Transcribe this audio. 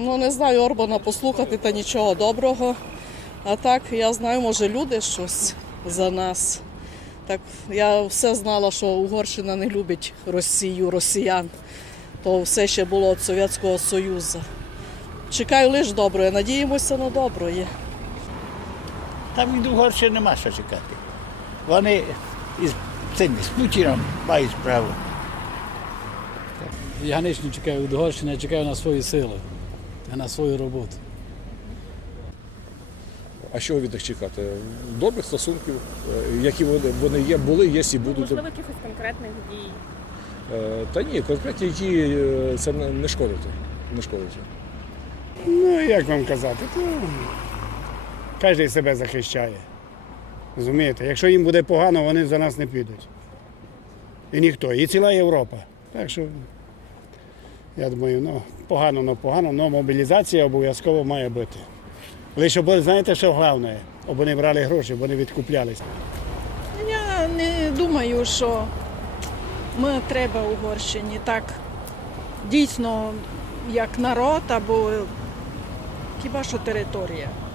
Ну, не знаю, Орбана послухати, та нічого доброго. А так, я знаю, може, люди щось за нас. Так Я все знала, що Угорщина не любить Росію, росіян, то все ще було від Совєтського Союзу. Чекаю лише доброго, Надіємося на доброе. Там від Угорщини нема що чекати. Вони цим з Путіном мають Я, не чекаю від Угорщини, я чекаю на свої сили. На свою роботу. А що від них чекати? Добрих стосунків, які вони є, були, є і будуть. Можливо, якихось конкретних дій. Та ні, конкретні дії це не шкодити. Не шкодити. Ну, як вам казати, то кожен себе захищає. розумієте? Якщо їм буде погано, вони за нас не підуть. І ніхто, і ціла Європа. Так що я думаю, ну погано, ну погано, але мобілізація обов'язково має бути. Лише знаєте, що головне, або вони брали гроші, бо вони відкуплялися. Я не думаю, що ми треба в Угорщині так дійсно, як народ, або хіба що територія.